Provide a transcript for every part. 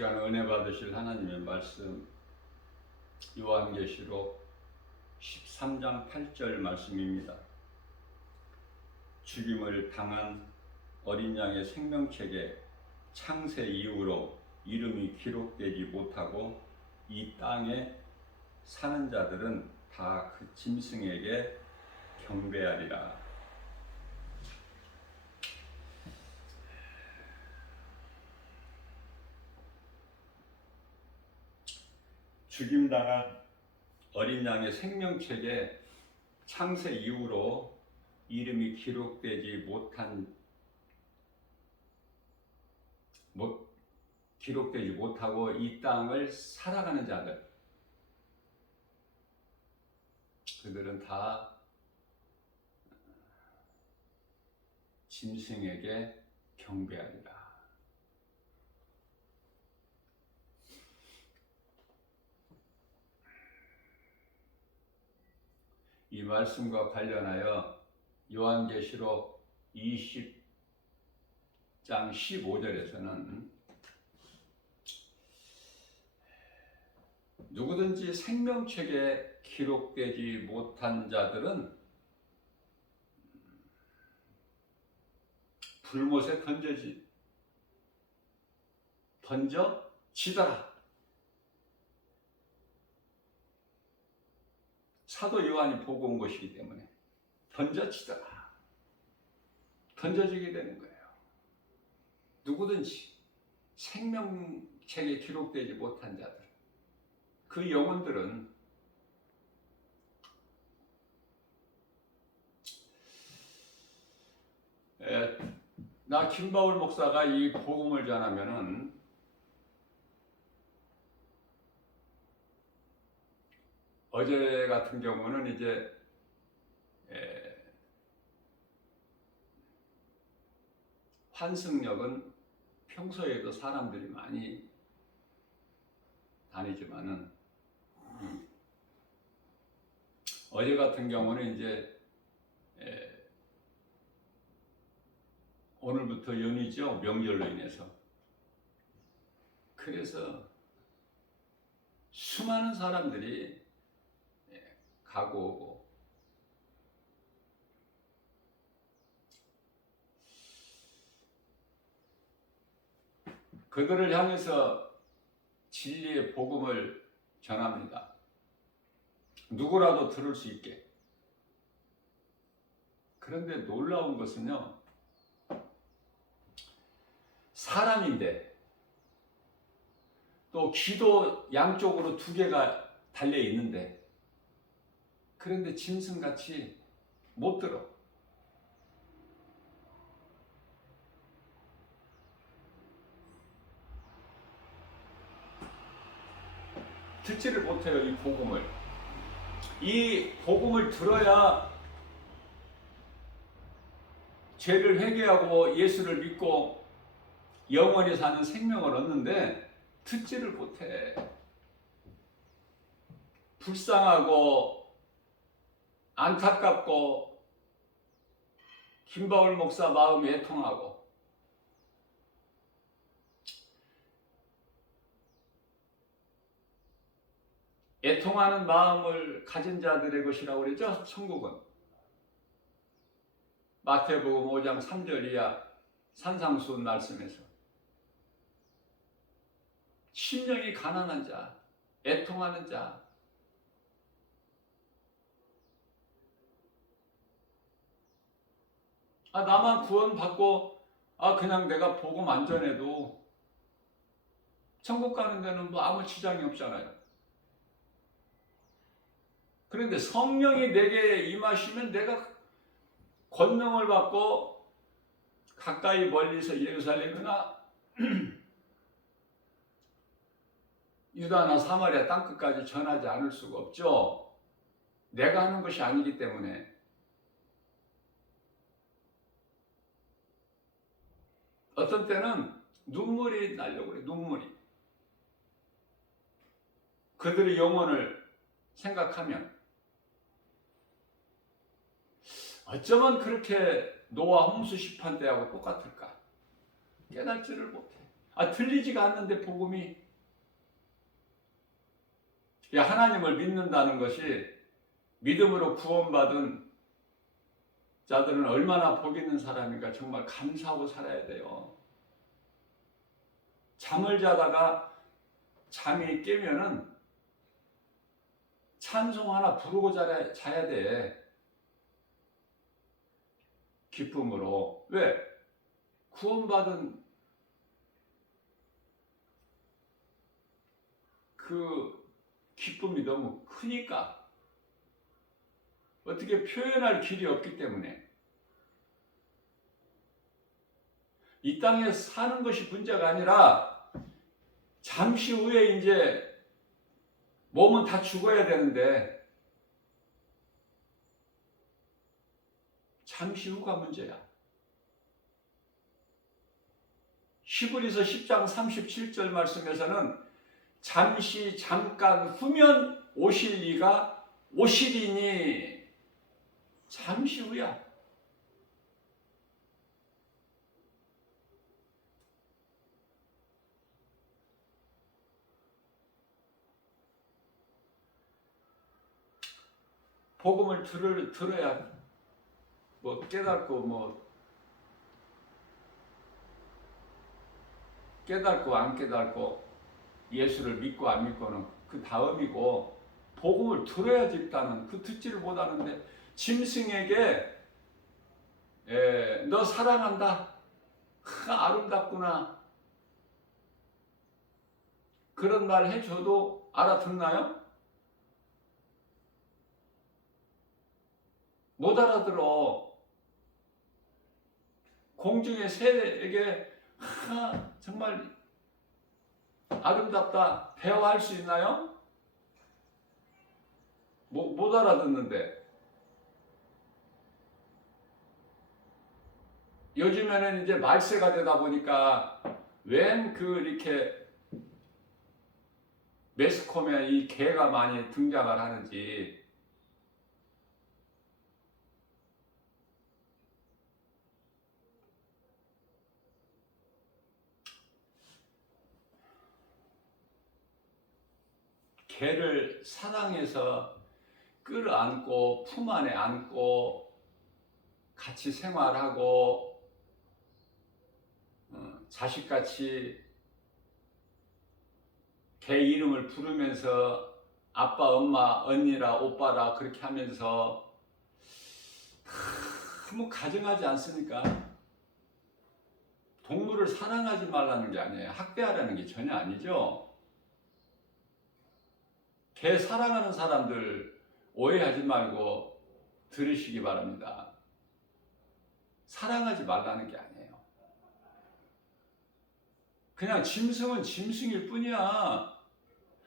시간 은혜 받으실 하나님의 말씀 요한계시록 13장 8절 말씀입니다. 죽임을 당한 어린 양의 생명책에 창세 이후로 이름이 기록되지 못하고 이 땅에 사는 자들은 다 그 짐승에게 경배하리라. 죽임당한 어린 양의 생명책에 창세 이후로 이름이 기록되지 못하고 이 땅을 살아가는 자들, 그들은 다 짐승에게 경배하리라. 이 말씀과 관련하여 요한계시록 20장 15절에서는 누구든지 생명책에 기록되지 못한 자들은 불못에 던져지더라. 사도 요한이 보고 온 것이기 때문에 던져지더라. 던져지게 되는 거예요. 누구든지 생명책에 기록되지 못한 자들, 그 영혼들은 나 김바울 목사가 이 복음을 전하면은 어제 같은 경우는 이제 환승역은 평소에도 사람들이 많이 다니지만은 어제 같은 경우는 이제 오늘부터 연휴죠. 명절로 인해서. 그래서 수많은 사람들이 가고 오고, 그들을 향해서 진리의 복음을 전합니다. 누구라도 들을 수 있게. 그런데 놀라운 것은요, 사람인데 또 귀도 양쪽으로 두 개가 달려 있는데, 그런데 짐승같이 못 들어. 듣지를 못해요. 이 복음을 들어야 죄를 회개하고 예수를 믿고 영원히 사는 생명을 얻는데 듣지를 못해. 불쌍하고 안타깝고 김바울 목사 마음이 애통하고, 애통하는 마음을 가진 자들의 것이라고 그러죠. 천국은 마태복음 5장 3절 이하 산상수훈 말씀에서 심령이 가난한 자, 애통하는 자, 나만 구원받고 그냥 내가 복음 안 전해도 천국 가는 데는 뭐 아무 지장이 없잖아요. 그런데 성령이 내게 임하시면 내가 권능을 받고 가까이 멀리서 예루살렘이나 유다나 사마리아 땅끝까지 전하지 않을 수가 없죠. 내가 하는 것이 아니기 때문에. 어떤 때는 눈물이 나려고 그래. 눈물이. 그들의 영혼을 생각하면 어쩌면 그렇게 노아 홍수 심판 때하고 똑같을까? 깨닫지를 못해. 들리지가 않는데 복음이. 하나님을 믿는다는 것이 믿음으로 구원받은 자들은 얼마나 복 있는 사람인가 정말 감사하고 살아야 돼요. 잠을 자다가 잠이 깨면은 찬송 하나 부르고 자야 돼. 기쁨으로. 왜? 구원받은 그 기쁨이 너무 크니까. 어떻게 표현할 길이 없기 때문에. 이 땅에 사는 것이 문제가 아니라 잠시 후에 이제 몸은 다 죽어야 되는데 잠시 후가 문제야. 히브리서 10장 37절 말씀에서는 잠시 잠깐 후면 오실 이가 오시리니 잠시 후야. 복음을 들어야 깨닫고 안 깨닫고 예수를 믿고 안 믿고는 그 다음이고, 복음을 들어야지. 일단은 듣지를 못하는데 짐승에게 너 사랑한다, 아름답구나, 그런 말 해줘도 알아듣나요? 못 알아들어. 공중의 새에게 정말 아름답다 대화할 수 있나요? 못 알아듣는데. 요즘에는 이제 말세가 되다 보니까 웬 이렇게 매스컴에 이 개가 많이 등장을 하는지. 개를 사랑해서 끌어안고 품 안에 안고 같이 생활하고 자식같이 개 이름을 부르면서 아빠, 엄마, 언니라, 오빠라 그렇게 하면서 너무 가증하지 않습니까? 동물을 사랑하지 말라는 게 아니에요. 학대하라는 게 전혀 아니죠. 개 사랑하는 사람들 오해하지 말고 들으시기 바랍니다. 사랑하지 말라는 게 아니에요. 그냥 짐승은 짐승일 뿐이야.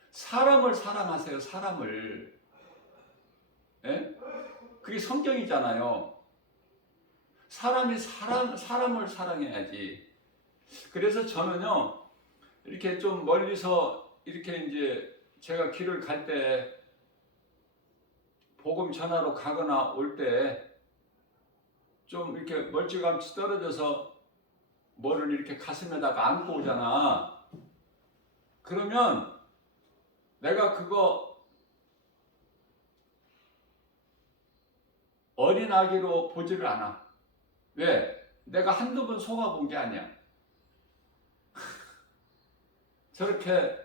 사람을 사랑하세요. 사람을. 예? 그게 성경이잖아요. 사람이 사람을 사랑해야지. 그래서 저는요, 이렇게 좀 멀리서 이렇게 이제 제가 길을 갈 때, 복음 전하러 가거나 올 때 좀 이렇게 멀찌감치 떨어져서 뭐를 이렇게 가슴에다가 안고 오잖아. 그러면 내가 그거 어린 아기로 보지를 않아. 왜? 내가 한두 번 속아본 게 아니야. 저렇게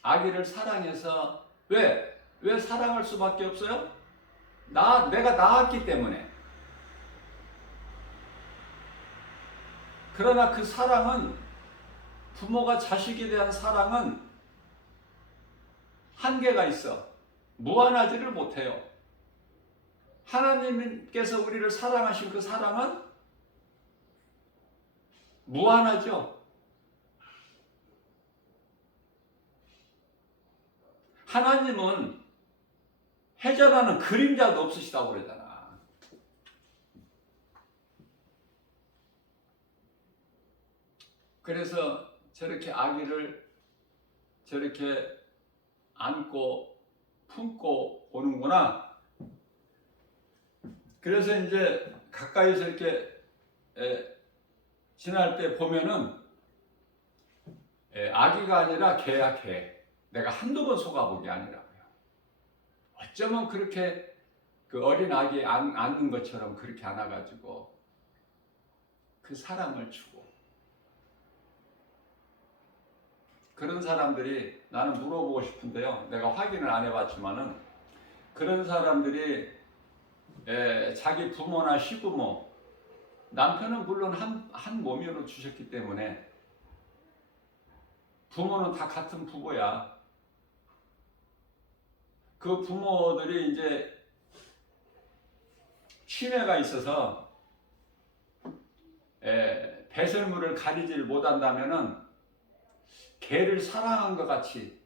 아기를 사랑해서. 왜 사랑할 수밖에 없어요? 내가 낳았기 때문에. 그러나 그 사랑은, 부모가 자식에 대한 사랑은 한계가 있어. 무한하지를 못해요. 하나님께서 우리를 사랑하신 그 사랑은 무한하죠. 하나님은 해전하는 그림자도 없으시다고 그러잖아. 그래서 저렇게 아기를 저렇게 안고 품고 오는구나. 그래서 이제 가까이서 이렇게 지날 때 보면은 아기가 아니라 개야 개. 내가 한두 번 속아본 게 아니라고요. 어쩌면 그렇게 그 어린 아기 안는 것처럼 그렇게 안아가지고 그 사랑을 주고 그런 사람들이 나는 물어보고 싶은데요. 내가 확인을 안 해봤지만은 그런 사람들이 자기 부모나 시부모 남편은 물론 한 몸으로 주셨기 때문에 부모는 다 같은 부모야. 그 부모들이 이제 치매가 있어서 배설물을 가리질 못한다면은 개를 사랑한 것 같이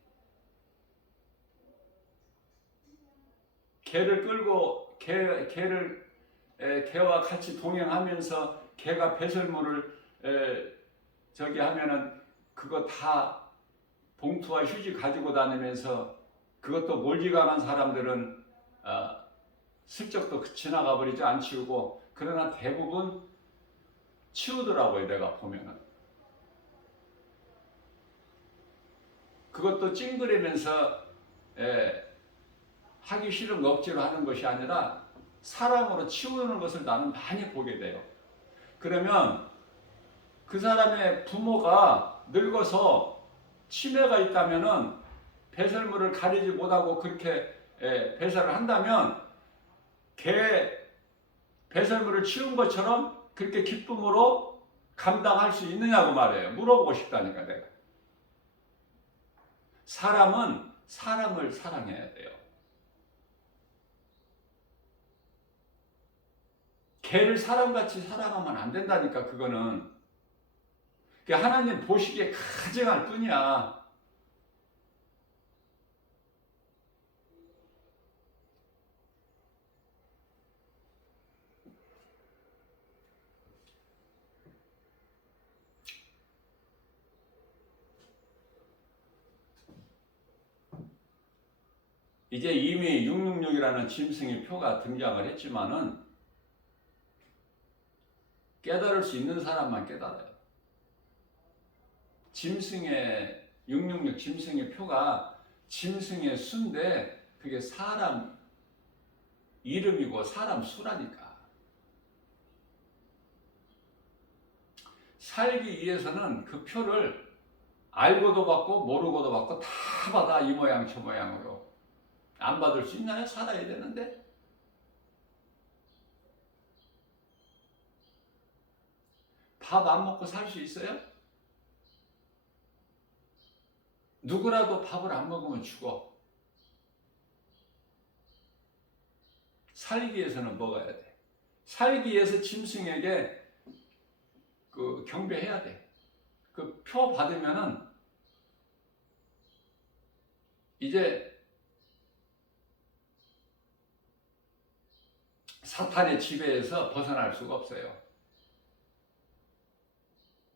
개를 끌고 개와 같이 동행하면서 개가 배설물을 저기 하면은 그거 다 봉투와 휴지 가지고 다니면서 그것도 몰지각한 사람들은 슬쩍도 지나가 버리지 안 치우고 그러나 대부분 치우더라고요. 내가 보면은 그것도 찡그리면서 하기 싫은 억지로 하는 것이 아니라 사랑으로 치우는 것을 나는 많이 보게 돼요. 그러면 그 사람의 부모가 늙어서 치매가 있다면은 배설물을 가리지 못하고 그렇게 배설을 한다면 개 배설물을 치운 것처럼 그렇게 기쁨으로 감당할 수 있느냐고 말이에요. 물어보고 싶다니까 내가. 사람은 사람을 사랑해야 돼요. 개를 사람같이 사랑하면 안 된다니까 그거는. 하나님 보시기에 가증할 뿐이야. 이제 이미 666이라는 짐승의 표가 등장을 했지만은 깨달을 수 있는 사람만 깨달아요. 짐승의 666 짐승의 표가 짐승의 수인데 그게 사람 이름이고 사람 수라니까. 살기 위해서는 그 표를 알고도 받고 모르고도 받고 다 받아. 이 모양 저 모양으로. 안 받을 수 있나요? 살아야 되는데. 밥 안 먹고 살 수 있어요? 누구라도 밥을 안 먹으면 죽어. 살기 위해서는 먹어야 돼. 살기 위해서 짐승에게 그 경배해야 돼. 그 표 받으면은 이제 사탄의 지배에서 벗어날 수가 없어요.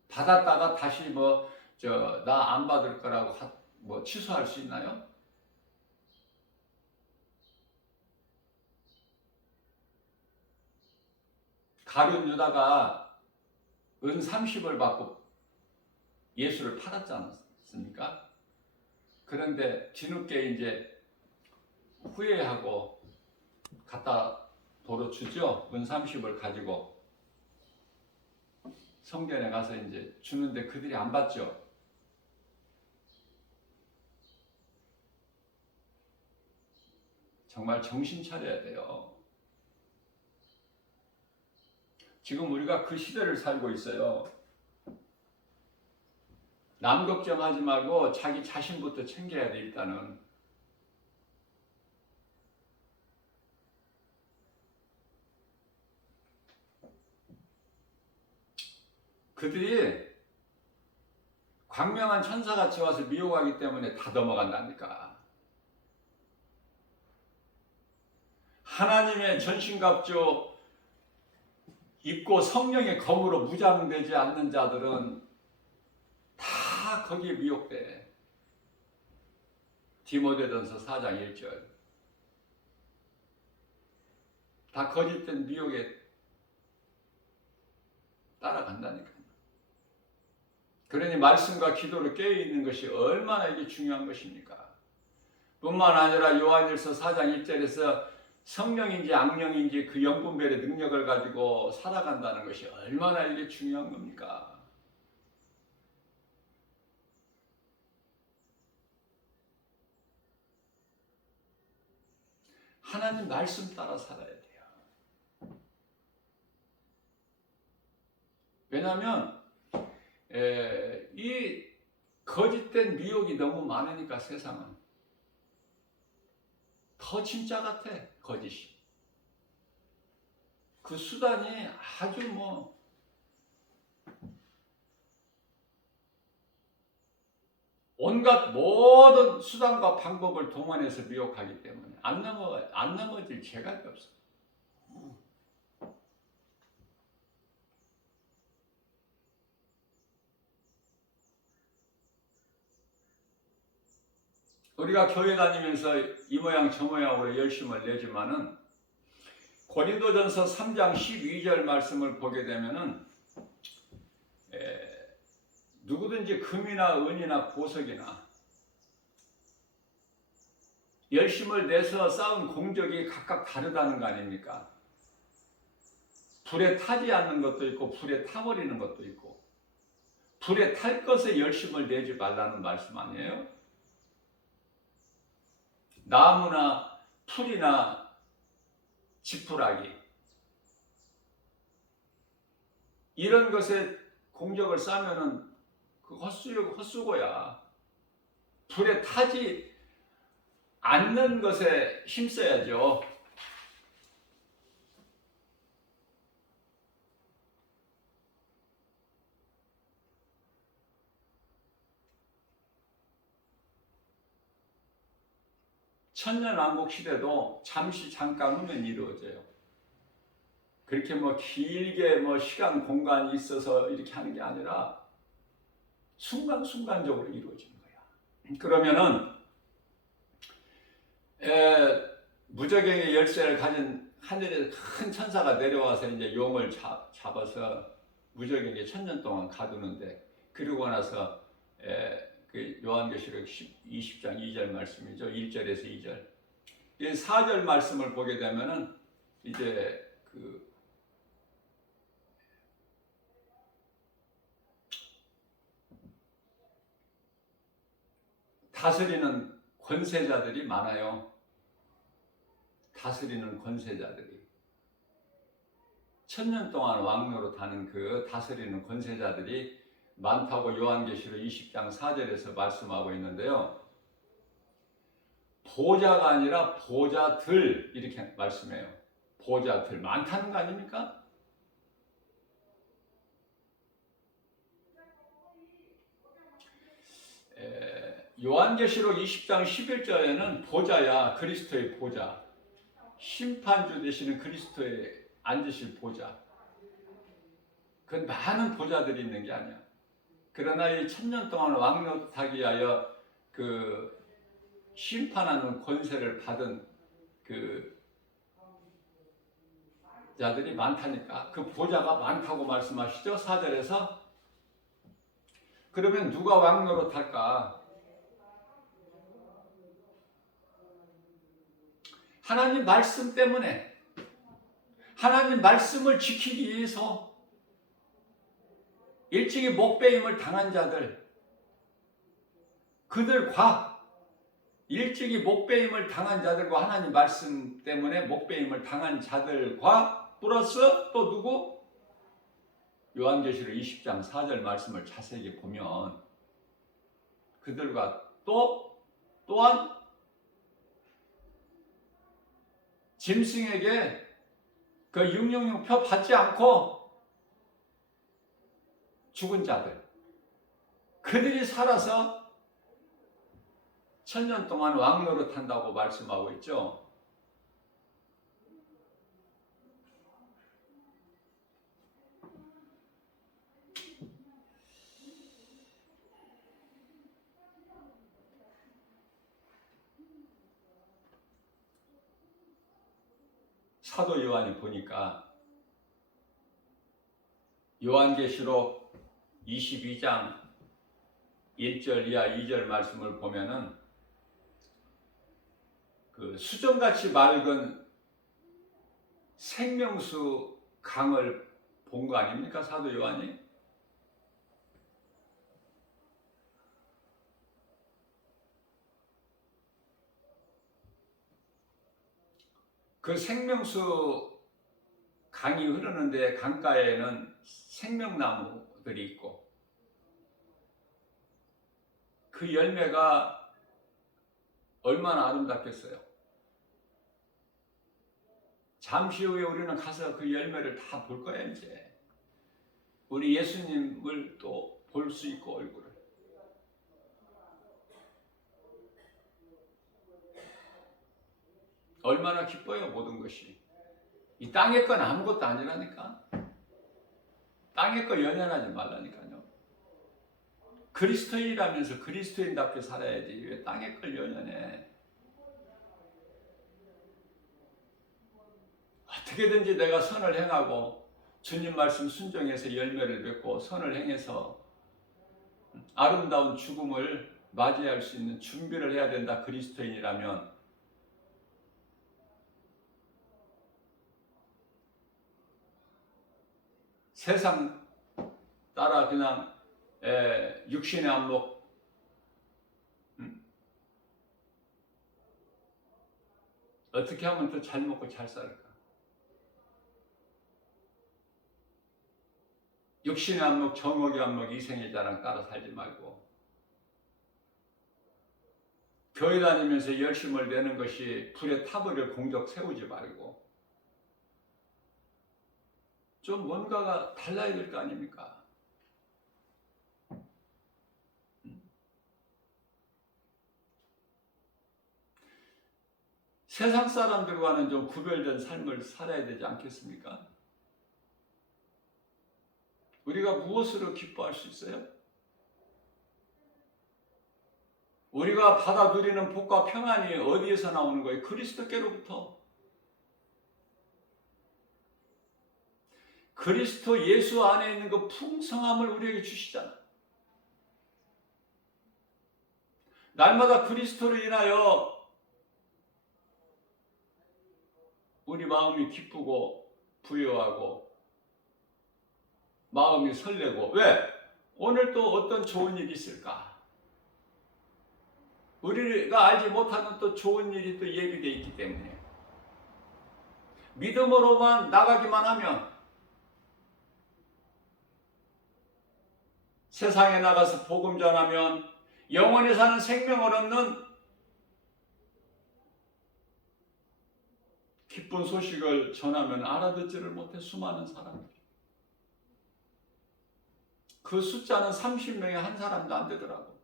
받았다가 다시 나 안 받을 거라고 취소할 수 있나요? 가룟 유다가 은 30을 받고 예수를 팔았지 않습니까? 그런데 뒤늦게 이제 후회하고 갖다 도로 주죠. 은 30을 가지고 성전에 가서 이제 주는데 그들이 안 받죠. 정말 정신 차려야 돼요. 지금 우리가 그 시대를 살고 있어요. 남 걱정하지 말고 자기 자신부터 챙겨야 돼. 일단은 그들이 광명한 천사같이 와서 미혹하기 때문에 다 넘어간다니까. 하나님의 전신갑주 입고 성령의 검으로 무장되지 않는 자들은 다 거기에 미혹돼. 디모데전서 4장 1절. 다 거짓된 미혹에 따라간다니까. 그러니 말씀과 기도로 깨어있는 것이 얼마나 이게 중요한 것입니까? 뿐만 아니라 요한일서 4장 1절에서 성령인지 악령인지 그 영분별의 능력을 가지고 살아간다는 것이 얼마나 이게 중요한 겁니까? 하나님 말씀 따라 살아야 돼요. 왜냐하면 이 거짓된 미혹이 너무 많으니까 세상은 더 진짜 같아, 거짓이. 그 수단이 아주 온갖 모든 수단과 방법을 동원해서 미혹하기 때문에 안 넘어질 죄가 없어. 우리가 교회 다니면서 이 모양 저 모양으로 열심을 내지만은 고린도전서 3장 12절 말씀을 보게 되면은 누구든지 금이나 은이나 보석이나 열심을 내서 쌓은 공적이 각각 다르다는 거 아닙니까? 불에 타지 않는 것도 있고 불에 타버리는 것도 있고 불에 탈 것에 열심을 내지 말라는 말씀 아니에요? 나무나 풀이나 지푸라기 이런 것에 공적을 쌓으면은 그 헛수고야. 불에 타지 않는 것에 힘써야죠. 천년왕국 시대도 잠시 잠깐 후면 이루어져요. 그렇게 길게 시간 공간이 있어서 이렇게 하는 게 아니라 순간순간적으로 이루어지는 거야. 그러면은 무저갱의 열쇠를 가진 하늘에 큰 천사가 내려와서 이제 용을 잡아서 무저갱에 1000년 동안 가두는데, 그러고 나서 그 요한계시록 20장 2절 말씀이죠. 1절에서 2절. 이 4절 말씀을 보게 되면은 이제 그 다스리는 권세자들이 많아요. 다스리는 권세자들이 1000년 동안 왕노릇하는 그 다스리는 권세자들이 많다고 요한계시록 20장 4절에서 말씀하고 있는데요. 보좌가 아니라 보좌들 이렇게 말씀해요. 보좌들 많다는 거 아닙니까? 요한계시록 20장 11절에는 보좌야, 그리스도의 보좌, 심판주 되시는 그리스도의 앉으실 보좌, 그건 많은 보좌들이 있는 게 아니야. 그러나 이 1000년 동안 왕노릇하기 위하여 그 심판하는 권세를 받은 그 자들이 많다니까. 그 보좌가 많다고 말씀하시죠, 4절에서. 그러면 누가 왕노릇할까? 하나님 말씀 때문에, 하나님 말씀을 지키기 위해서 일찍이 목배임을 당한 자들, 그들과 일찍이 목배임을 당한 자들과 하나님 말씀 때문에 목배임을 당한 자들과 플러스 또 누구? 요한계시록 20장 4절 말씀을 자세히 보면 그들과 또한 짐승에게 그 666표 받지 않고 죽은 자들, 그들이 살아서 1000년 동안 왕노릇한다고 말씀하고 있죠. 사도 요한이 보니까 요한계시록 22장 1절 이하 2절 말씀을 보면은 그 수정같이 맑은 생명수 강을 본 거 아닙니까? 사도 요한이? 그 생명수 강이 흐르는데 강가에는 생명나무들이 있고 그 열매가 얼마나 아름답겠어요. 잠시 후에 우리는 가서 그 열매를 다 볼 거야. 이제 우리 예수님을 또 볼 수 있고 얼굴을. 얼마나 기뻐요. 모든 것이. 이 땅의 건 아무것도 아니라니까. 땅의 거 연연하지 말라니까요. 그리스도인이라면서 그리스도인답게 살아야지. 왜 땅의 걸 연연해. 어떻게든지 내가 선을 행하고 주님 말씀 순종해서 열매를 맺고 선을 행해서 아름다운 죽음을 맞이할 수 있는 준비를 해야 된다. 그리스도인이라면. 세상 따라 그냥 육신의 안목 어떻게 하면 더 잘 먹고 잘 살까? 육신의 안목, 정욕의 안목, 이생의 자랑 따라 살지 말고 교회 다니면서 열심을 내는 것이 불에 타버릴 공적 세우지 말고 좀 뭔가가 달라야 될 거 아닙니까? 세상 사람들과는 좀 구별된 삶을 살아야 되지 않겠습니까? 우리가 무엇으로 기뻐할 수 있어요? 우리가 받아 누리는 복과 평안이 어디에서 나오는 거예요? 그리스도께로부터. 그리스도 예수 안에 있는 그 풍성함을 우리에게 주시잖아. 날마다 그리스도로 인하여 우리 마음이 기쁘고 부여하고 마음이 설레고. 왜? 오늘 또 어떤 좋은 일이 있을까? 우리가 알지 못하는 또 좋은 일이 또 예비되어 있기 때문에 믿음으로만 나가기만 하면 세상에 나가서 복음 전하면 영원히 사는 생명을 얻는 기쁜 소식을 전하면 알아듣지를 못해 수많은 사람들이. 그 숫자는 30명에 한 사람도 안 되더라고.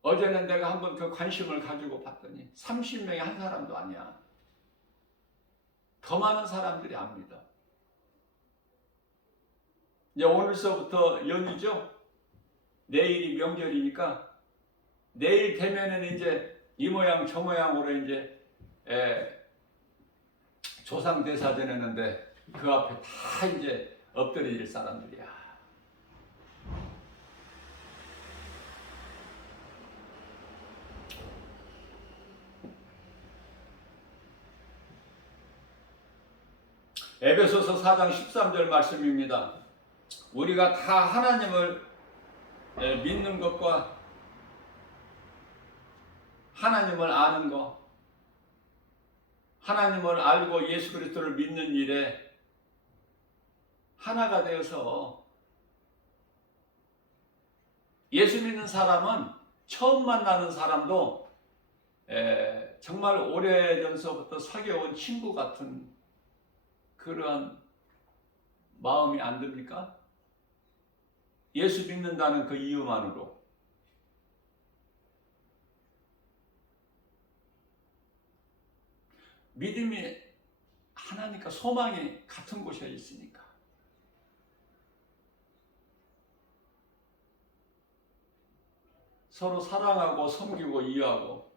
어제는 내가 한번 그 관심을 가지고 봤더니 30명에 한 사람도 아니야. 더 많은 사람들이 압니다. 이제 오늘서부터 연휴죠. 내일이 명절이니까 내일 되면은 이제 이 모양 저 모양으로 이제 조상 대사 지내는데 그 앞에 다 이제 엎드릴 사람들이야. 에베소서 4장 13절 말씀입니다. 우리가 다 하나님을 믿는 것과 하나님을 아는 것, 하나님을 알고 예수 그리스도를 믿는 일에 하나가 되어서 예수 믿는 사람은 처음 만나는 사람도 정말 오래전서부터 사귀어온 친구 같은 그러한 마음이 안 듭니까? 예수 믿는다는 그 이유만으로. 믿음이 하나니까 소망이 같은 곳에 있으니까. 서로 사랑하고 섬기고 이해하고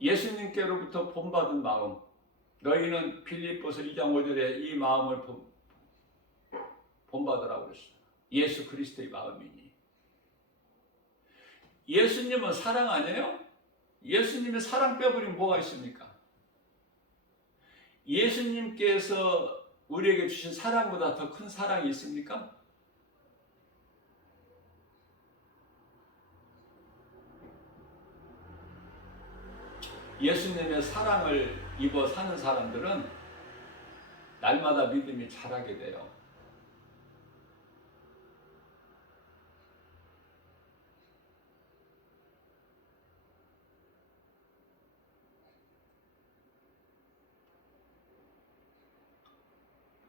예수님께로부터 본받은 마음. 너희는 빌립보서 2장 5절에 이 마음을 본받으라고 그랬어요. 예수 그리스도의 마음이니. 예수님은 사랑 아니에요? 예수님의 사랑 빼버리면 뭐가 있습니까? 예수님께서 우리에게 주신 사랑보다 더 큰 사랑이 있습니까? 예수님의 사랑을 입어 사는 사람들은 날마다 믿음이 자라게 돼요.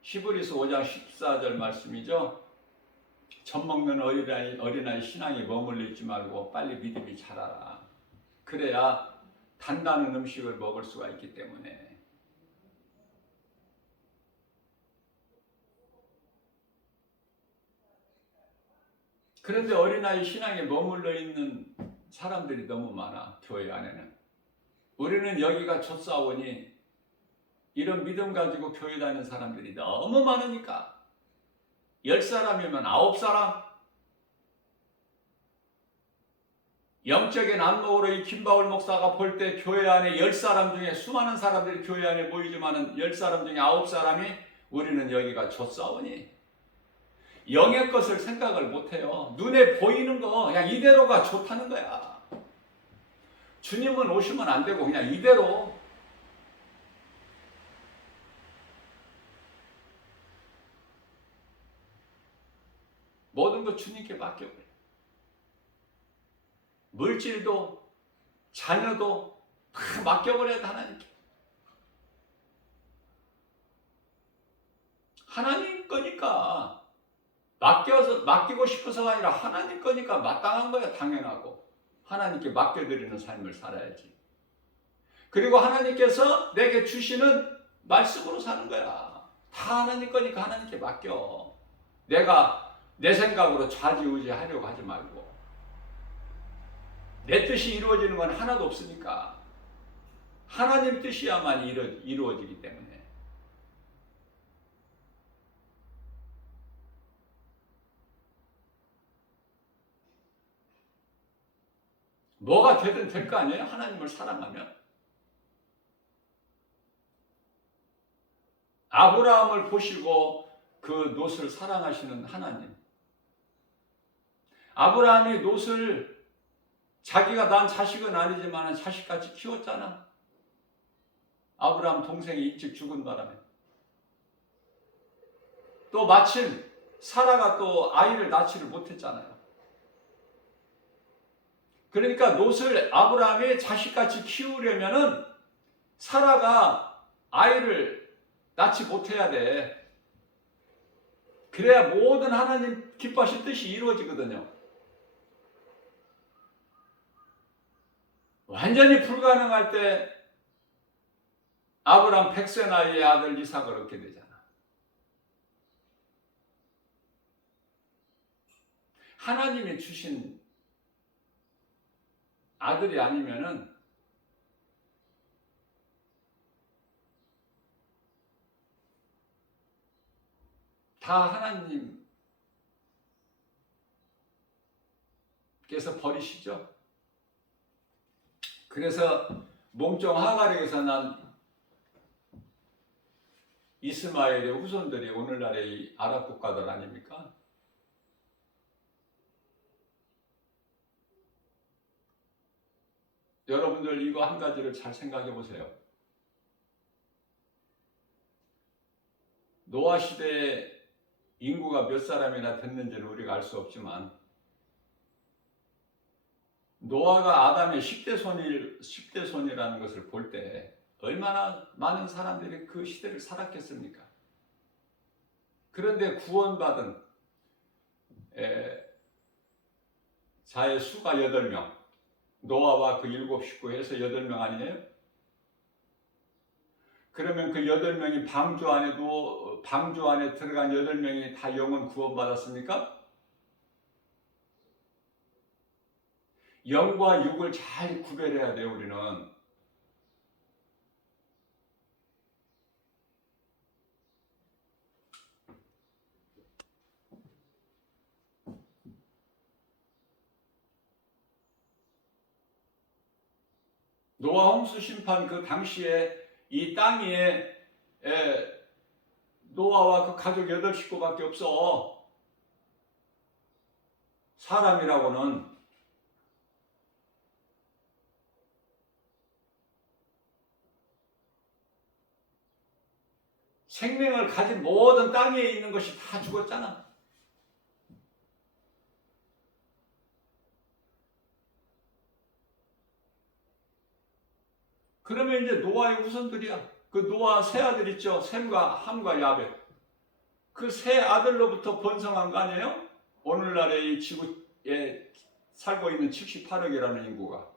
히브리서 5장 14절 말씀이죠. 젖먹는 어린아이 신앙에 머물러 있지 말고 빨리 믿음이 자라라. 그래야 단단한 음식을 먹을 수가 있기 때문에. 그런데 어린아이 신앙에 머물러 있는 사람들이 너무 많아, 교회 안에는. 우리는 여기가 좁사오니 이런 믿음 가지고 교회 다니는 사람들이 너무 많으니까 10사람이면 9사람, 영적인 안목으로 이 김바울 목사가 볼 때 교회 안에 10사람 중에 수많은 사람들이 교회 안에 모이지만 10사람 중에 9사람이 우리는 여기가 좁사오니 영의 것을 생각을 못해요. 눈에 보이는 거 그냥 이대로가 좋다는 거야. 주님은 오시면 안 되고 그냥 이대로. 모든 것 주님께 맡겨버려요. 물질도 자녀도 다 맡겨버려야 돼, 하나님께. 하나님 거니까 맡기고 싶어서가 아니라 하나님 거니까 마땅한 거야, 당연하고. 하나님께 맡겨드리는 삶을 살아야지. 그리고 하나님께서 내게 주시는 말씀으로 사는 거야. 다 하나님 거니까 하나님께 맡겨. 내가 내 생각으로 좌지우지하려고 하지 말고. 내 뜻이 이루어지는 건 하나도 없으니까. 하나님 뜻이야만 이루어지기 때문에. 뭐가 되든 될 거 아니에요? 하나님을 사랑하면. 아브라함을 보시고 그 롯을 사랑하시는 하나님. 아브라함이 롯을 자기가 난 자식은 아니지만 자식같이 키웠잖아. 아브라함 동생이 일찍 죽은 바람에. 또 마침 사라가 또 아이를 낳지를 못했잖아요. 그러니까 롯을 아브라함이 자식같이 키우려면은 사라가 아이를 낳지 못해야 돼. 그래야 모든 하나님 기뻐하신 뜻이 이루어지거든요. 완전히 불가능할 때 아브라함 100세 나이에 아들 이삭을 얻게 되잖아. 하나님이 주신 아들이 아니면은 다 하나님께서 버리시죠. 그래서 몸종 하갈에게서 난 이스마엘의 후손들이 오늘날의 이 아랍 국가들 아닙니까? 여러분들 이거 한 가지를 잘 생각해 보세요. 노아 시대에 인구가 몇 사람이나 됐는지는 우리가 알 수 없지만 노아가 아담의 10대 손이라는 것을 볼 때 얼마나 많은 사람들이 그 시대를 살았겠습니까? 그런데 구원받은 자의 수가 8명, 노아와 그 7 식구 해서 8명 아니에요? 그러면 그 8명이 방주 안에 들어간 8명이 다 영혼 구원받았습니까? 영과 육을 잘 구별해야 돼요, 우리는. 노아 홍수 심판 그 당시에 이 땅 위에 노아와 그 가족 8식구밖에 없어. 사람이라고는. 생명을 가진 모든 땅 위에 있는 것이 다 죽었잖아. 그러면 이제 노아의 후손들이야. 그 노아 세 아들 있죠. 셈과 함과 야벳. 그 세 아들로부터 번성한 거 아니에요? 오늘날의 이 지구에 살고 있는 78억이라는 인구가.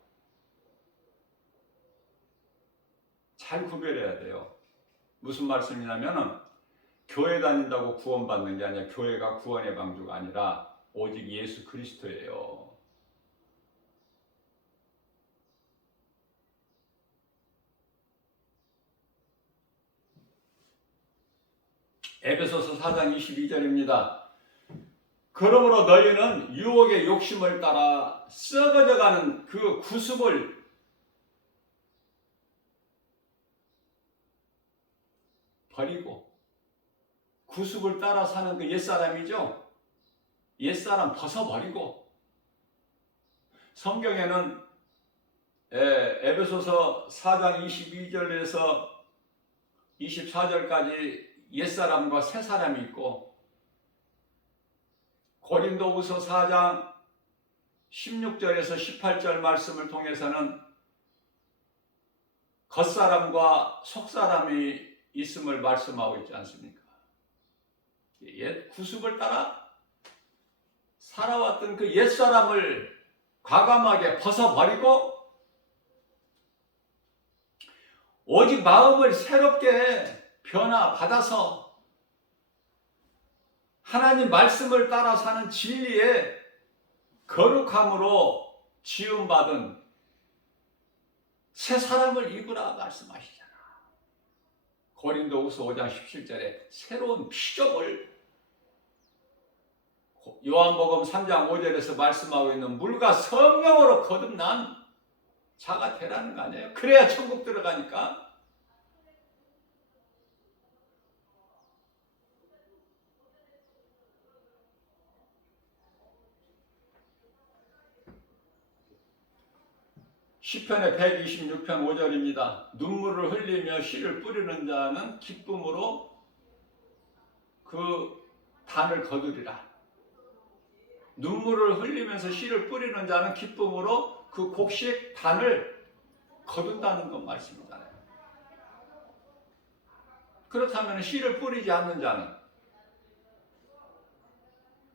잘 구별해야 돼요. 무슨 말씀이냐면은 교회 다닌다고 구원받는 게 아니라 교회가 구원의 방주가 아니라 오직 예수 그리스도예요. 에베소서 4장 22절입니다. 그러므로 너희는 유혹의 욕심을 따라 썩어져가는 그 구습을 버리고, 구습을 따라 사는 그 옛사람이죠. 옛사람 벗어버리고. 성경에는 에베소서 4장 22절에서 24절까지 옛사람과 새사람이 있고, 고린도후서 4장 16절에서 18절 말씀을 통해서는 겉사람과 속사람이 있음을 말씀하고 있지 않습니까? 옛 구습을 따라 살아왔던 그 옛사람을 과감하게 벗어버리고 오직 마음을 새롭게 변화받아서 하나님 말씀을 따라 사는 진리의 거룩함으로 지음받은 새 사람을 입으라 말씀하시잖아. 고린도후서 5장 17절에 새로운 피조물, 요한복음 3장 5절에서 말씀하고 있는 물과 성령으로 거듭난 자가 되라는 거 아니에요? 그래야 천국 들어가니까. 시편의 126편 5절입니다. 눈물을 흘리며 씨를 뿌리는 자는 기쁨으로 그 단을 거두리라. 눈물을 흘리면서 씨를 뿌리는 자는 기쁨으로 그 곡식 단을 거둔다는 것 말씀이잖아요. 그렇다면 씨를 뿌리지 않는 자는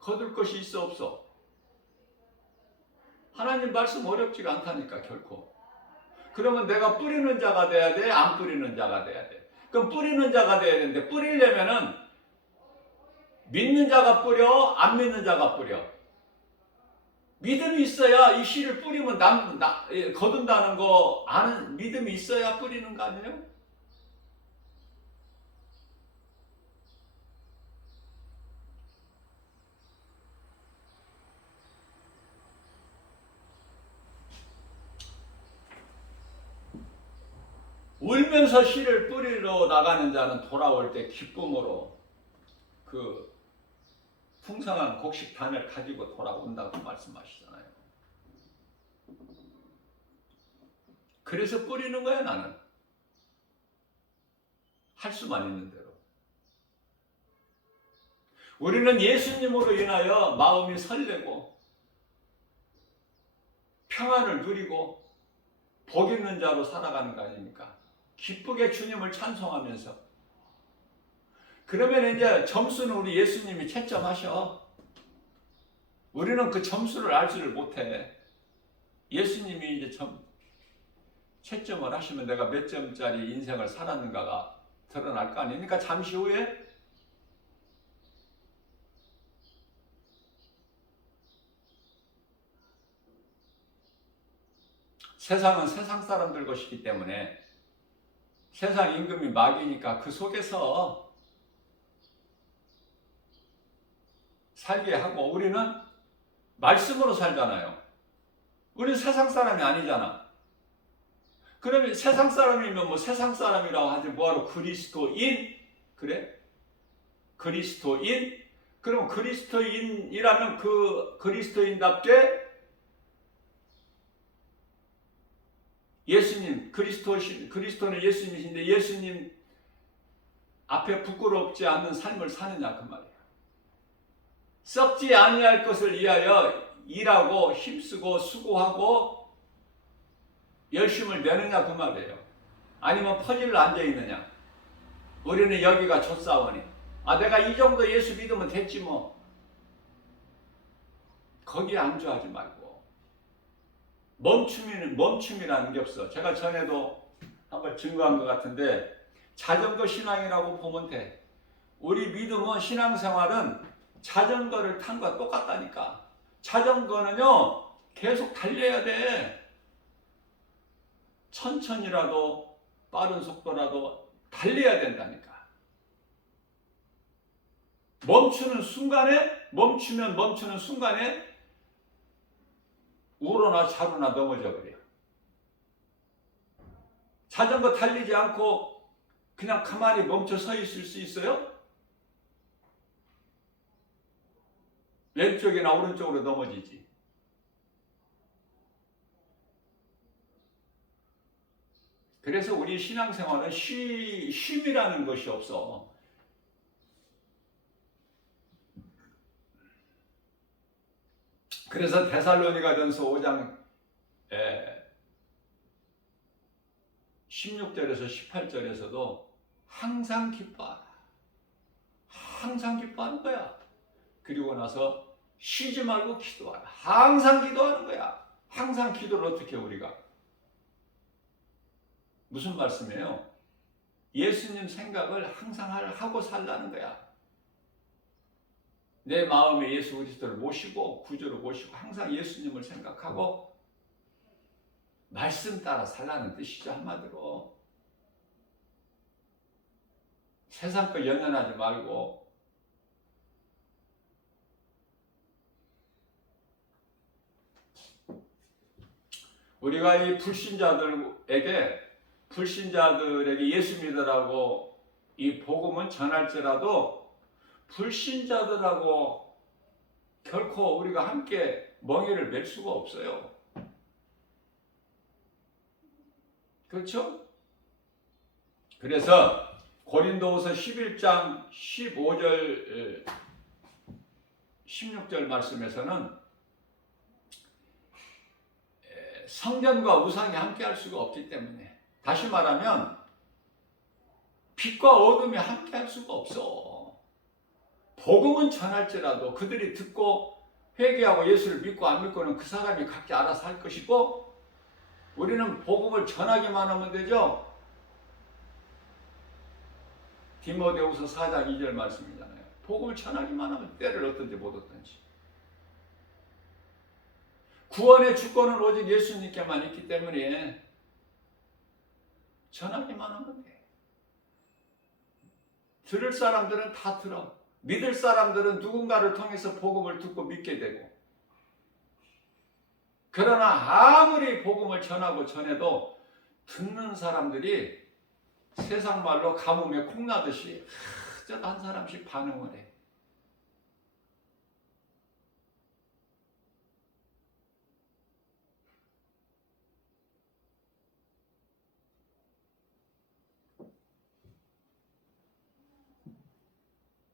거둘 것이 있어 없어? 하나님 말씀 어렵지가 않다니까 결코. 그러면 내가 뿌리는 자가 돼야 돼? 안 뿌리는 자가 돼야 돼? 그럼 뿌리는 자가 돼야 되는데 뿌리려면은 믿는 자가 뿌려? 안 믿는 자가 뿌려? 믿음이 있어야 이 씨를 뿌리면 거둔다는 거 아는 믿음이 있어야 뿌리는 거 아니에요? 울면서 씨를 뿌리러 나가는 자는 돌아올 때 기쁨으로 그 풍성한 곡식단을 가지고 돌아온다고 말씀하시잖아요. 그래서 뿌리는 거야 나는. 할 수만 있는 대로. 우리는 예수님으로 인하여 마음이 설레고 평안을 누리고 복 있는 자로 살아가는 거 아닙니까? 기쁘게 주님을 찬송하면서. 그러면 이제 점수는 우리 예수님이 채점하셔. 우리는 그 점수를 알지를 못해. 예수님이 이제 채점을 하시면 내가 몇 점짜리 인생을 살았는가가 드러날 거 아닙니까? 잠시 후에 세상은 세상 사람들 것이기 때문에 세상 임금이 마귀니까 그 속에서 살게 하고 우리는 말씀으로 살잖아요. 우리는 세상 사람이 아니잖아. 그러면 세상 사람이면 뭐 세상 사람이라고 하지 뭐하러 그리스도인? 그래? 그리스도인? 그럼 그리스도인이라면 그 그리스도인답게 예수님, 그리스도는 예수님이신데 예수님 앞에 부끄럽지 않는 삶을 사느냐 그 말이에요. 썩지 아니할 것을 위하여 일하고 힘쓰고 수고하고 열심을 내느냐 그 말이에요. 아니면 퍼질러 앉아있느냐. 우리는 여기가 좆사원이. 내가 이 정도 예수 믿으면 됐지 뭐. 거기에 안주하지 말고. 멈춤이라는 게 없어. 제가 전에도 한번 증거한 것 같은데 자전거 신앙이라고 보면 돼. 우리 믿음은 신앙생활은 자전거를 탄 거와 똑같다니까. 자전거는요 계속 달려야 돼. 천천히라도 빠른 속도라도 달려야 된다니까. 멈추는 순간에 우로나 좌로나 넘어져 버려. 자전거 달리지 않고 그냥 가만히 멈춰 서 있을 수 있어요? 왼쪽이나 오른쪽으로 넘어지지. 그래서 우리 신앙생활은 쉼이라는 것이 없어. 그래서 데살로니가전서 5장 16절에서 18절에서도 항상 기뻐하라. 항상 기뻐하는 거야. 그리고 나서 쉬지 말고 기도하라. 항상 기도하는 거야. 항상 기도를 어떻게 우리가? 무슨 말씀이에요? 예수님 생각을 항상 하고 살라는 거야. 내 마음에 예수 그리스도를 모시고 구주로 모시고 항상 예수님을 생각하고 말씀 따라 살라는 뜻이죠. 한마디로. 세상 거 연연하지 말고 우리가 이 불신자들에게 예수 믿으라고 이 복음은 전할지라도 불신자들하고 결코 우리가 함께 멍에를 맬 수가 없어요. 그렇죠? 그래서 고린도후서 11장 15절 16절 말씀에서는 성전과 우상이 함께 할 수가 없기 때문에, 다시 말하면 빛과 어둠이 함께 할 수가 없어. 복음은 전할지라도 그들이 듣고 회개하고 예수를 믿고 안 믿고는 그 사람이 각자 알아서 할 것이고, 우리는 복음을 전하기만 하면 되죠. 디모데후서 4장 2절 말씀이잖아요. 복음을 전하기만 하면 때를 얻든지 못 얻든지. 구원의 주권은 오직 예수님께만 있기 때문에 전하기만 하면 돼. 들을 사람들은 다 들어. 믿을 사람들은 누군가를 통해서 복음을 듣고 믿게 되고, 그러나 아무리 복음을 전하고 전해도 듣는 사람들이 세상 말로 가뭄에 콩나듯이 한 사람씩 반응을 해.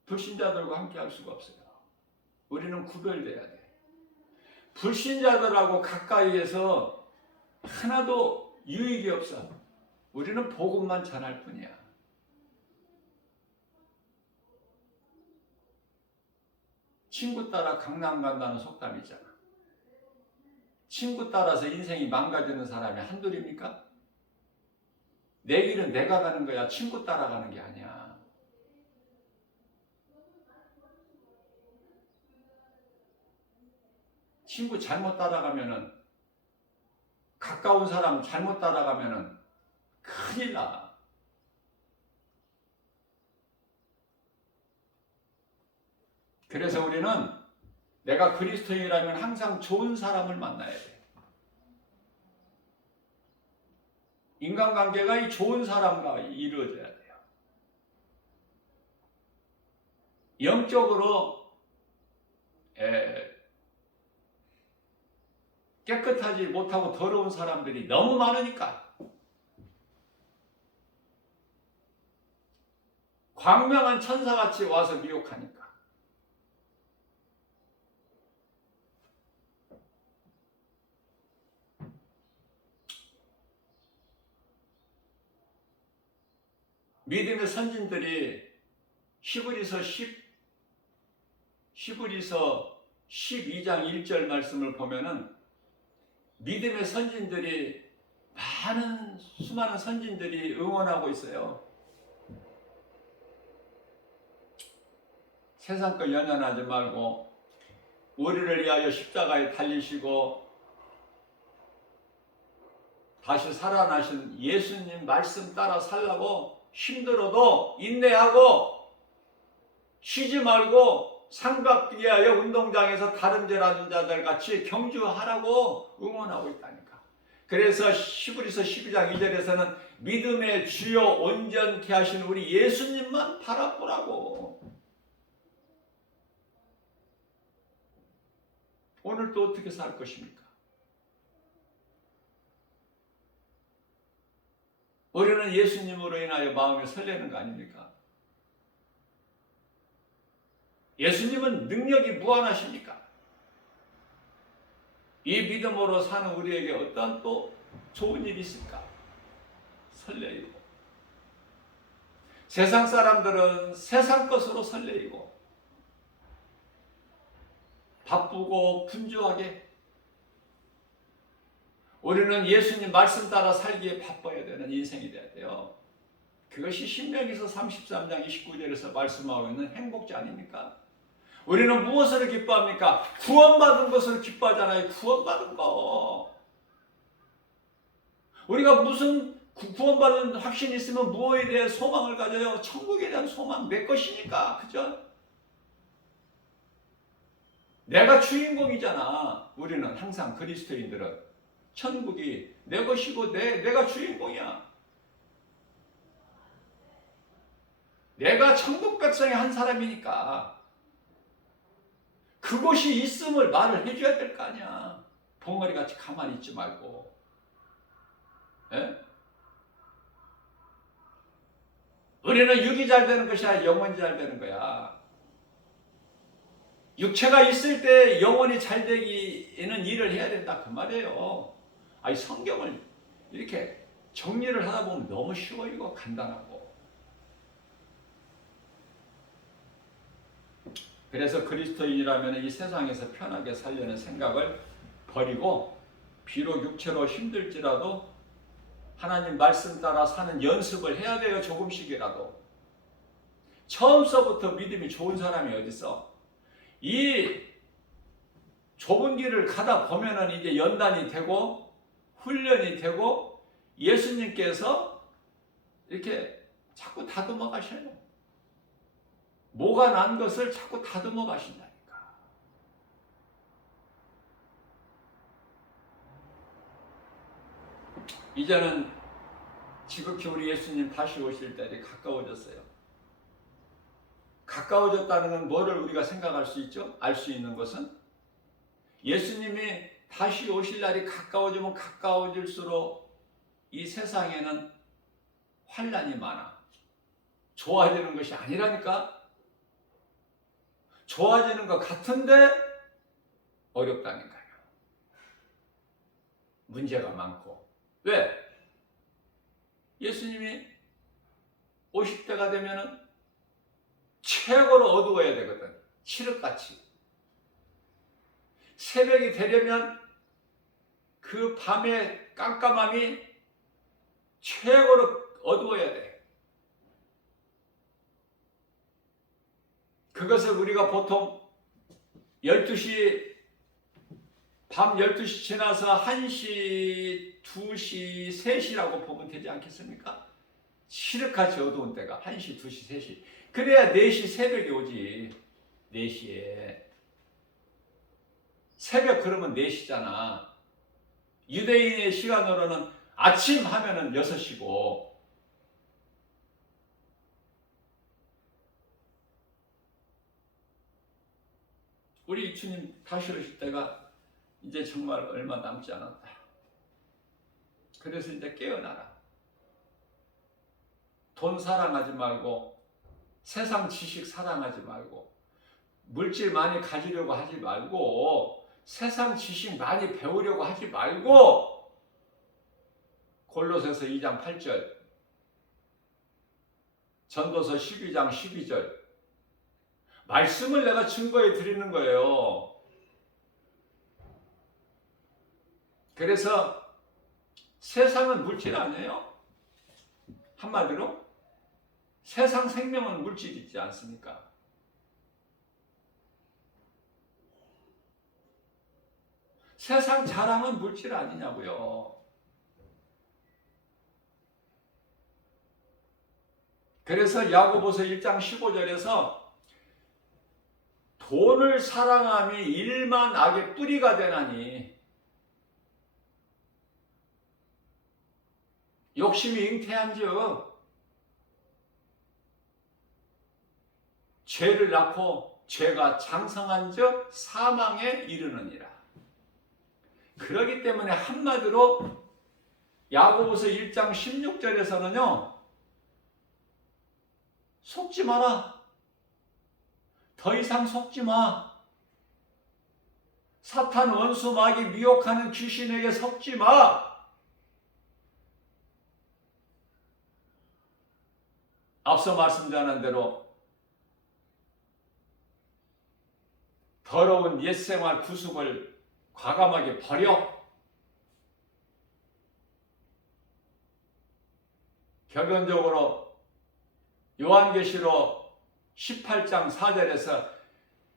불신자들과 함께 할 수가 없어요. 우리는 구별돼야 돼. 불신자들하고 가까이에서 하나도 유익이 없어. 우리는 복음만 전할 뿐이야. 친구 따라 강남 간다는 속담이 있잖아. 친구 따라서 인생이 망가지는 사람이 한둘입니까? 내 길은 내가 가는 거야. 친구 따라가는 게 아니야. 친구 잘못 따라가면은, 가까운 사람 잘못 따라가면은 큰일 나. 그래서 우리는 내가 그리스도인이라면 항상 좋은 사람을 만나야 돼. 인간관계가 이 좋은 사람과 이루어져야 돼요. 영적으로 깨끗하지 못하고 더러운 사람들이 너무 많으니까, 광명한 천사같이 와서 미혹하니까. 믿음의 선진들이 히브리서 12장 1절 말씀을 보면은 믿음의 선진들이 수많은 선진들이 응원하고 있어요. 세상 걸 연연하지 말고 우리를 위하여 십자가에 달리시고 다시 살아나신 예수님 말씀 따라 살라고 힘들어도 인내하고 쉬지 말고 상받기 위하여 운동장에서 다름질하는 자들 같이 경주하라고 응원하고 있다니까. 그래서 히브리서 12장 2절에서는 믿음의 주요 온전케 하신 우리 예수님만 바라보라고. 오늘 또 어떻게 살 것입니까? 우리는 예수님으로 인하여 마음에 설레는 거 아닙니까? 예수님은 능력이 무한하십니까? 이 믿음으로 사는 우리에게 어떤 또 좋은 일이 있을까? 설레이고, 세상 사람들은 세상 것으로 설레이고 바쁘고 분주하게, 우리는 예수님 말씀 따라 살기에 바빠야 되는 인생이 돼야 돼요. 그것이 신명기서 33장 29절에서 말씀하고 있는 행복자 아닙니까? 우리는 무엇을 기뻐합니까? 구원받은 것을 기뻐하잖아요. 구원받은 거. 우리가 무슨 구원받은 확신이 있으면 무엇에 대해 소망을 가져요? 천국에 대한 소망, 내 것이니까. 그죠? 내가 주인공이잖아. 우리는 항상 그리스도인들은 천국이 내 것이고 내가 주인공이야. 내가 천국 백성의 한 사람이니까 그것이 있음을 말을 해줘야 될 거 아니야. 벙어리같이 가만히 있지 말고. 에? 우리는 육이 잘 되는 것이 아니라 영혼이 잘 되는 거야. 육체가 있을 때 영혼이 잘 되기에는 일을 해야 된다 그 말이에요. 아니, 성경을 이렇게 정리를 하다 보면 너무 쉬워, 이거 간단하고. 그래서 그리스도인이라면 이 세상에서 편하게 살려는 생각을 버리고 비록 육체로 힘들지라도 하나님 말씀 따라 사는 연습을 해야 돼요. 조금씩이라도. 처음서부터 믿음이 좋은 사람이 어디 있어? 이 좁은 길을 가다 보면은 이제 연단이 되고 훈련이 되고 예수님께서 이렇게 자꾸 다듬어 가셔요. 모가 난 것을 자꾸 다듬어 가신다니까. 이제는 지극히 우리 예수님 다시 오실 때이 가까워졌어요. 가까워졌다는 건 뭐를 우리가 생각할 수 있죠? 알 수 있는 것은 예수님이 다시 오실 날이 가까워지면 가까워질수록 이 세상에는 환난이 많아. 좋아지는 것이 아니라니까. 좋아지는 것 같은데 어렵다니까요. 문제가 많고. 왜? 예수님이 오실 때가 되면은 최고로 어두워야 되거든. 칠흑같이. 새벽이 되려면 그 밤의 깜깜함이 최고로 어두워야 돼. 그것을 우리가 보통 12시, 밤 12시 지나서 1시, 2시, 3시라고 보면 되지 않겠습니까? 칠흑같이 어두운 때가 1시, 2시, 3시. 그래야 4시 새벽이 오지. 4시에. 새벽 그러면 4시잖아. 유대인의 시간으로는 아침 하면은 6시고 우리 주님 다시 오실 때가 이제 정말 얼마 남지 않았다. 그래서 이제 깨어나라. 돈 사랑하지 말고 세상 지식 사랑하지 말고 물질 많이 가지려고 하지 말고 세상 지식 많이 배우려고 하지 말고 골로새서 2장 8절 전도서 12장 12절 말씀을 내가 증거해 드리는 거예요. 그래서 세상은 물질 아니에요? 한마디로 세상 생명은 물질 있지 않습니까? 세상 자랑은 물질 아니냐고요. 그래서 야고보서 1장 15절에서 돈을 사랑함이 일만 악의 뿌리가 되나니 욕심이 잉태한즉 죄를 낳고 죄가 장성한즉 사망에 이르느니라. 그렇기 때문에 한마디로 야고보서 1장 16절에서는요. 속지 마라. 더 이상 속지 마. 사탄 원수 마귀 미혹하는 귀신에게 속지 마. 앞서 말씀드린 대로 더러운 옛생활 구습을 과감하게 버려. 결론적으로 요한계시록 18장 4절에서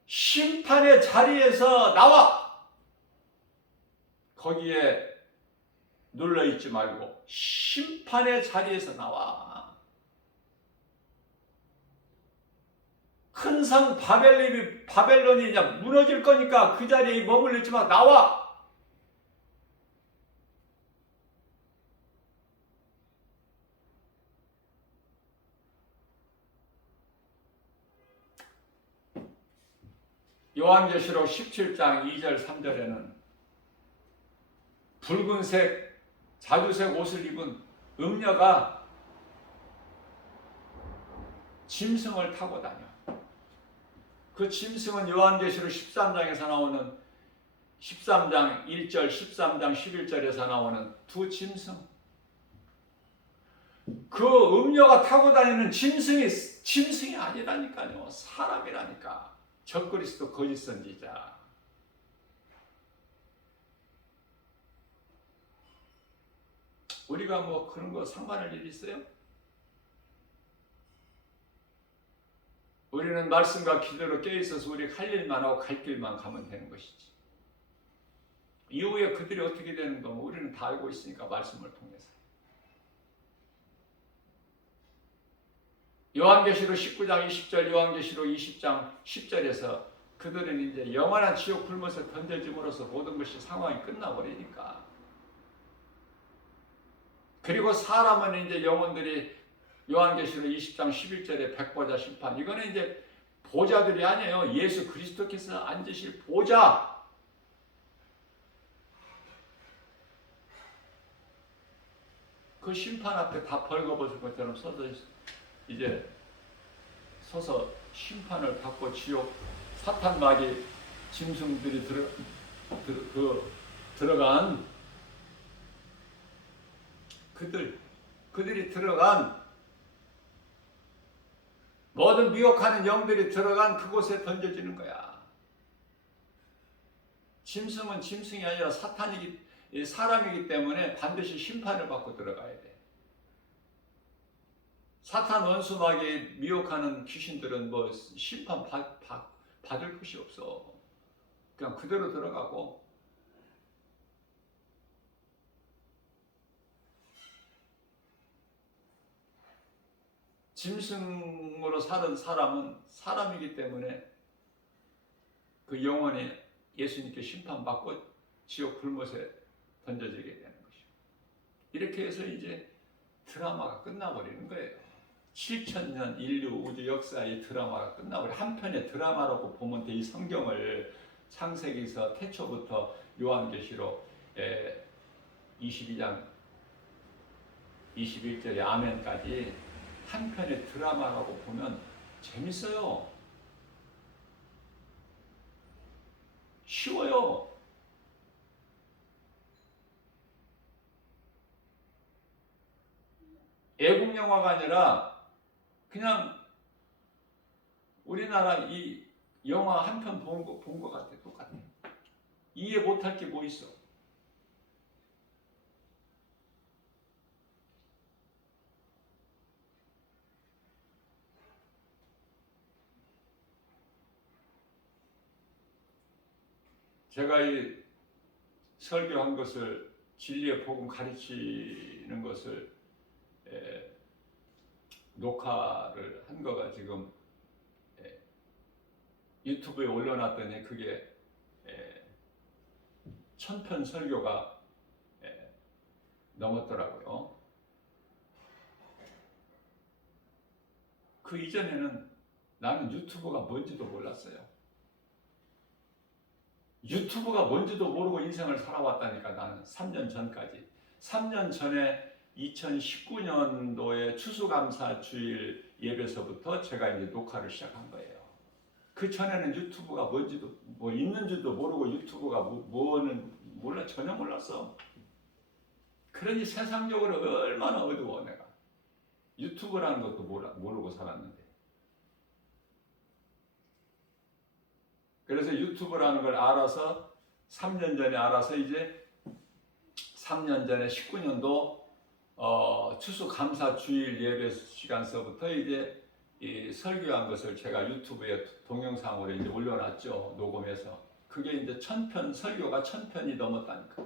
심판의 자리에서 나와. 거기에 눌러있지 말고 심판의 자리에서 나와. 큰 성 바벨론이 이제 무너질 거니까 그 자리에 머물렀지 마. 나와. 요한계시록 17장 2절 3절에는 붉은색 자주색 옷을 입은 음녀가 짐승을 타고 다녀. 그 짐승은 요한계시록 13장에서 나오는 13장 1절 13장 11절에서 나오는 두 짐승. 그 음녀가 타고 다니는 짐승이 아니라니까요. 사람이라니까. 적그리스도 거짓 선지자. 우리가 뭐 그런 거 상관할 일 있어요? 우리는 말씀과 기도로 깨어있어서 우리 할 일만 하고 갈 길만 가면 되는 것이지. 이후에 그들이 어떻게 되는 거 우리는 다 알고 있으니까 말씀을 통해서. 요한계시록 19장 20절, 요한계시록 20장 10절에서 그들은 이제 영원한 지옥 불못에 던져짐으로써 모든 것이 상황이 끝나버리니까. 그리고 사람은 이제 영혼들이 요한계시록 20장 11절에 백보자 심판. 이거는 이제 보좌들이 아니에요. 예수 그리스도께서 앉으실 보좌. 그 심판 앞에 다 벌거벗은 것처럼 서서 심판을 받고 지옥 사탄 마귀 짐승들이 들어간 그들이 들어간 모든 미혹하는 영들이 들어간 그곳에 던져지는 거야. 짐승은 짐승이 아니라 사람이기 때문에 반드시 심판을 받고 들어가야 돼. 사탄 원수 마귀 미혹하는 귀신들은 뭐 심판 받을 것이 없어. 그냥 그대로 들어가고. 짐승으로 사는 사람은 사람이기 때문에 그 영혼이 예수님께 심판받고 지옥 불못에 던져지게 되는 것이고. 이렇게 해서 이제 드라마가 끝나버리는 거예요. 7,000년 인류 우주 역사의 드라마가 끝나버려. 한 편의 드라마라고 보면 돼. 이 성경을 창세기에서 태초부터 요한계시록 22장 21절에 아멘까지 한 편의 드라마라고 보면 재밌어요. 쉬워요. 애국 영화가 아니라 그냥 우리나라 이 영화 한 편 본 것 같아. 똑같아. 이해 못할 게 뭐 있어. 제가 이 설교한 것을 진리의 복음 가르치는 것을 녹화를 한 거가 지금 유튜브에 올려놨더니 그게 1000편 설교가 넘었더라고요. 그 이전에는 나는 유튜브가 뭔지도 몰랐어요. 유튜브가 뭔지도 모르고 인생을 살아왔다니까. 나는 3년 전까지. 3년 전에 2019년도에 추수감사 주일 예배서부터 제가 이제 녹화를 시작한 거예요. 그 전에는 유튜브가 뭔지도 뭐 있는지도 모르고 유튜브가 뭐는 몰라. 전혀 몰랐어. 그러니 세상적으로 얼마나 어두워 내가. 유튜브라는 것도 모르고 살았는데. 그래서 유튜브라는 걸 알아서 3년 전에 알아서 이제 3년 전에 19년도 추수감사 주일 예배 시간서부터 이제 이 설교한 것을 제가 유튜브에 동영상으로 이제 올려놨죠. 녹음해서. 그게 이제 1000편, 설교가 1000편이 넘었다니까.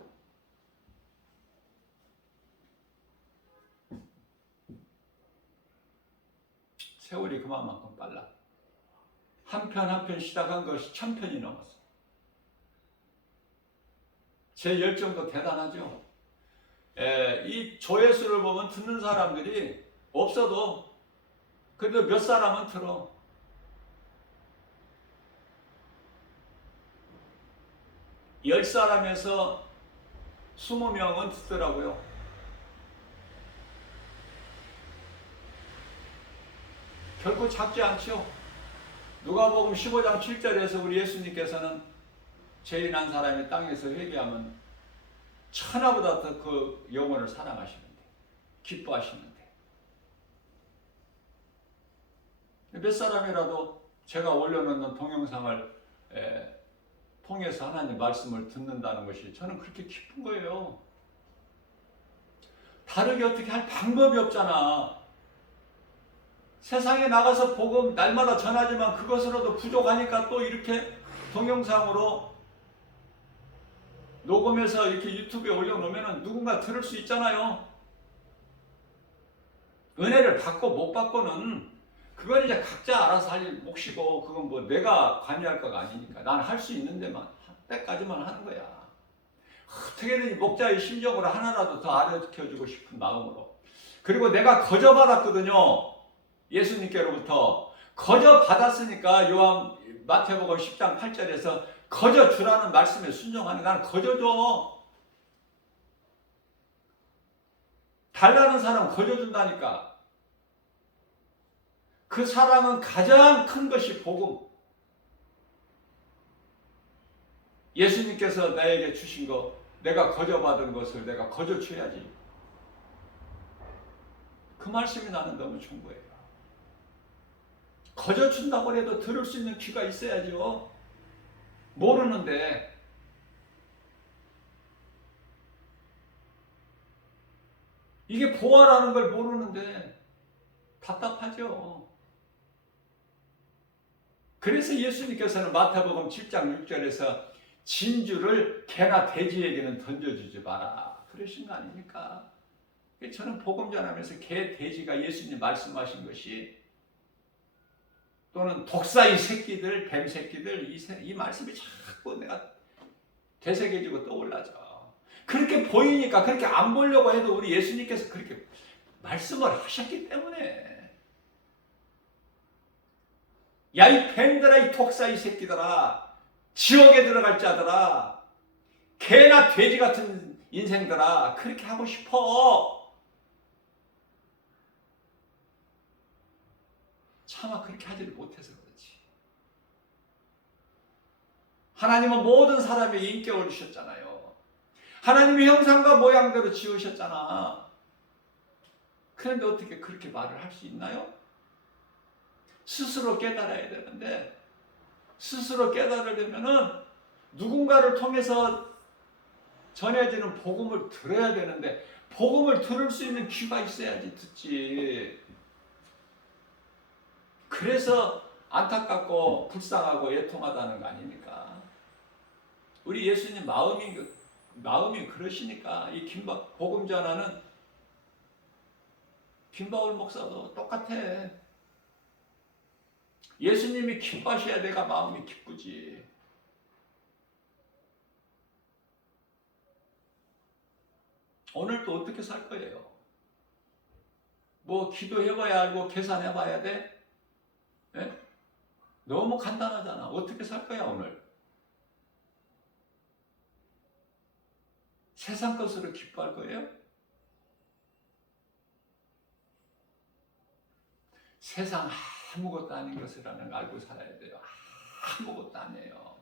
세월이 그만큼 빨라. 한 편 한 편 시작한 것이 1000편이 넘었어. 제 열정도 대단하죠. 이 조회수를 보면 듣는 사람들이 없어도 그래도 몇 사람은 들어. 열 사람에서 20명은 듣더라고요. 결코 작지 않죠. 누가복음 15장 7절에서 우리 예수님께서는 죄인한 사람이 땅에서 회개하면 천하보다 더 그 영혼을 사랑하시는데, 기뻐하시는데, 몇 사람이라도 제가 올려놓는 동영상을 통해서 하나님 말씀을 듣는다는 것이 저는 그렇게 기쁜 거예요. 다르게 어떻게 할 방법이 없잖아. 세상에 나가서 복음 날마다 전하지만 그것으로도 부족하니까 또 이렇게 동영상으로 녹음해서 이렇게 유튜브에 올려놓으면 누군가 들을 수 있잖아요. 은혜를 받고 못 받고는 그건 이제 각자 알아서 할 몫이고, 그건 뭐 내가 관여할 거가 아니니까. 난 할 수 있는 때까지만 하는 거야. 어떻게든 이 목자의 심정으로 하나라도 더 알려주고 싶은 마음으로. 그리고 내가 거저받았거든요. 예수님께로부터 거저 받았으니까 마태복음 10장 8절에서 거저 주라는 말씀에 순종하는. 나는 거저 줘. 달라는 사람 거저 준다니까. 그 사랑은 가장 큰 것이 복음. 예수님께서 나에게 주신 거, 내가 거저 받은 것을 내가 거저 줘야지. 그 말씀이 나는 너무 좋은 거예요. 거저 준다고 해도 들을 수 있는 귀가 있어야죠. 모르는데. 이게 보아라는 걸 모르는데 답답하죠. 그래서 예수님께서는 마태복음 7장 6절에서 진주를 개나 돼지에게는 던져주지 마라 그러신 거 아닙니까? 저는 복음 전하면서 개, 돼지가 예수님 말씀하신 것이, 또는 독사의 새끼들, 뱀 새끼들, 이 말씀이 자꾸 내가 되새겨지고 떠올라져. 그렇게 보이니까 그렇게 안 보려고 해도 우리 예수님께서 그렇게 말씀을 하셨기 때문에 야 이 뱀들아 이 독사 이 새끼들아 지옥에 들어갈 자들아 개나 돼지 같은 인생들아 그렇게 하고 싶어. 차마 그렇게 하지를 못해서 그렇지. 하나님은 모든 사람에게 인격을 주셨잖아요. 하나님의 형상과 모양대로 지으셨잖아. 그런데 어떻게 그렇게 말을 할 수 있나요? 스스로 깨달아야 되는데 스스로 깨달으려면은 누군가를 통해서 전해지는 복음을 들어야 되는데 복음을 들을 수 있는 귀가 있어야지 듣지. 그래서 안타깝고 불쌍하고 애통하다는 거 아닙니까? 우리 예수님 마음이 그러시니까 이 복음 전하는 김바울 목사도 똑같아. 예수님이 기뻐하셔야 내가 마음이 기쁘지. 오늘 또 어떻게 살 거예요? 뭐 기도해봐야 알고 계산해봐야 돼? 네? 너무 간단하잖아. 어떻게 살 거야 오늘? 세상 것으로 기뻐할 거예요? 세상 아무것도 아닌 것이라는 걸 알고 살아야 돼요. 아무것도 아니에요.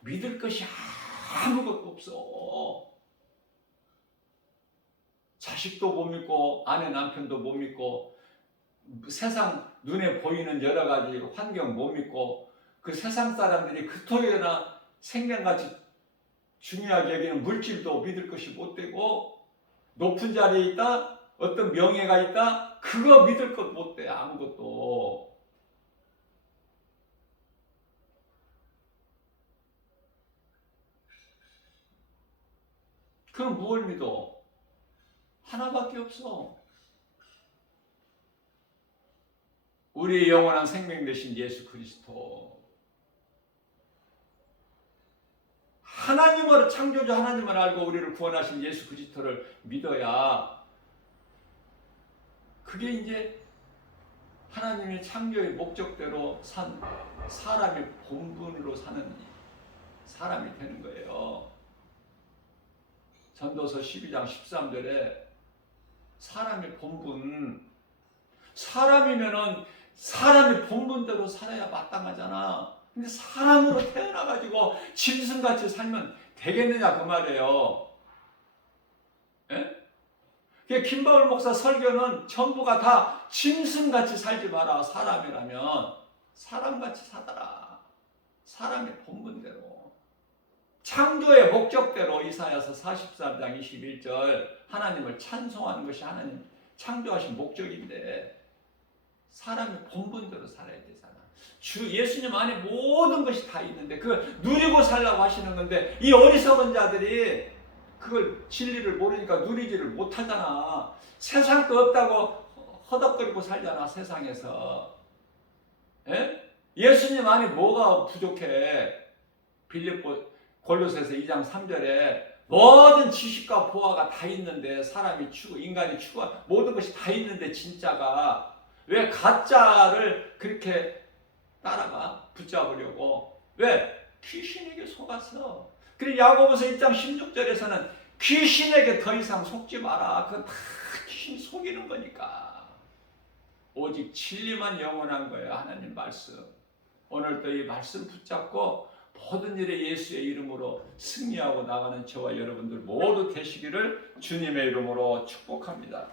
믿을 것이 아무것도 없어. 자식도 못 믿고 아내 남편도 못 믿고 세상 눈에 보이는 여러 가지 환경 못 믿고 그 세상 사람들이 그토록이나 생명같이 중요하게 여기는 물질도 믿을 것이 못 되고 높은 자리에 있다 어떤 명예가 있다 그거 믿을 것 못 돼. 아무것도. 그럼 무엇을 믿어? 하나밖에 없어. 우리의 영원한 생명 되신 예수 그리스도. 하나님을 창조주 하나님을 알고 우리를 구원하신 예수 그리스도를 믿어야 그게 이제 하나님의 창조의 목적대로 산 사람의 본분으로 사는 사람이 되는 거예요. 전도서 12장 13절에 사람의 본분, 사람이면은 사람의 본분대로 살아야 마땅하잖아. 근데 사람으로 태어나가지고 짐승같이 살면 되겠느냐 그 말이에요. 예? 김바울 목사 설교는 전부가 다 짐승같이 살지 마라. 사람이라면 사람같이 살아라. 사람의 본분대로. 창조의 목적대로 이사야서 43장 21절 하나님을 찬송하는 것이 하나님 창조하신 목적인데 사람의 본분대로 살아야 되잖아. 주 예수님 안에 모든 것이 다 있는데 그걸 누리고 살라고 하시는 건데 이 어리석은 자들이 그걸 진리를 모르니까 누리지를 못하잖아. 세상 거 없다고 허덕거리고 살잖아. 세상에서. 예? 예수님 안에 뭐가 부족해? 골로새서 2장 3절에 모든 지식과 보화가 다 있는데 사람이 인간이 추구한 모든 것이 다 있는데 진짜가 왜 가짜를 그렇게 따라가 붙잡으려고 왜? 귀신에게 속았어. 그리고 야고보서 1장 16절에서는 귀신에게 더 이상 속지 마라. 그건 다 귀신 속이는 거니까. 오직 진리만 영원한 거예요. 하나님 말씀. 오늘도 이 말씀 붙잡고 모든 일에 예수의 이름으로 승리하고 나가는 저와 여러분들 모두 되시기를 주님의 이름으로 축복합니다.